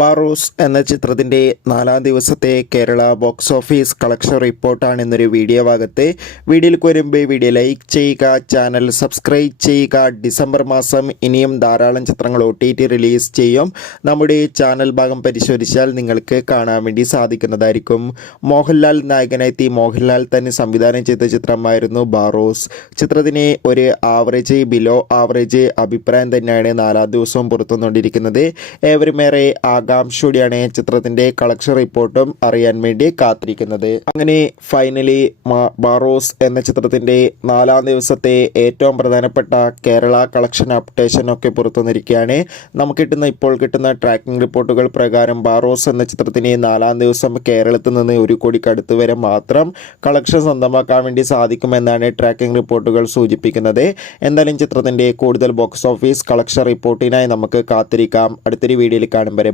ബാറോസ് എന്ന ചിത്രത്തിൻ്റെ 4-ാം ദിവസത്തെ കേരള ബോക്സ് ഓഫീസ് കളക്ഷൻ റിപ്പോർട്ടാണ് ഇന്നൊരു വീഡിയോ ഭാഗത്ത്. വീഡിയോയിലേക്ക് വരുമ്പോൾ വീഡിയോ ലൈക്ക് ചെയ്യുക, ചാനൽ സബ്സ്ക്രൈബ് ചെയ്യുക. ഡിസംബർ മാസം ഇനിയും ധാരാളം ചിത്രങ്ങൾ OTT റിലീസ് ചെയ്യും. നമ്മുടെ ചാനൽ ഭാഗം പരിശോധിച്ചാൽ നിങ്ങൾക്ക് കാണാൻ വേണ്ടി സാധിക്കുന്നതായിരിക്കും. മോഹൻലാൽ നായകനെത്തി മോഹൻലാൽ തന്നെ സംവിധാനം ചെയ്ത ചിത്രമായിരുന്നു ബാറോസ്. ചിത്രത്തിന് ഒരു ആവറേജ് ബിലോ ആവറേജ് അഭിപ്രായം തന്നെയാണ് 4-ാം ദിവസവും പുറത്തുവന്നുകൊണ്ടിരിക്കുന്നത്. ഏവരുമേറെ ആകാംക്ഷയോടെയാണ് ചിത്രത്തിന്റെ കളക്ഷൻ റിപ്പോർട്ടും അറിയാൻ വേണ്ടി കാത്തിരിക്കുന്നത്. അങ്ങനെ ഫൈനലി ബാറോസ് എന്ന ചിത്രത്തിന്റെ 4-ാം ദിവസത്തെ ഏറ്റവും പ്രധാനപ്പെട്ട കേരള കളക്ഷൻ അപ്ഡേഷൻ ഒക്കെ പുറത്തുവന്നിരിക്കുകയാണ്. ഇപ്പോൾ കിട്ടുന്ന ട്രാക്കിംഗ് റിപ്പോർട്ടുകൾ പ്രകാരം ബാറോസ് എന്ന ചിത്രത്തിന് 4-ാം ദിവസം കേരളത്തിൽ നിന്ന് 1 കോടിക്കടുത്ത് വരെ മാത്രം കളക്ഷൻ സ്വന്തമാക്കാൻ വേണ്ടി സാധിക്കുമെന്നാണ് ട്രാക്കിംഗ് റിപ്പോർട്ടുകൾ സൂചിപ്പിക്കുന്നത്. എന്തായാലും ചിത്രത്തിന്റെ കൂടുതൽ ബോക്സ് ഓഫീസ് കളക്ഷൻ റിപ്പോർട്ടിനായി നമുക്ക് കാത്തിരിക്കാം. അടുത്തൊരു വീഡിയോയിൽ കാണും വരെ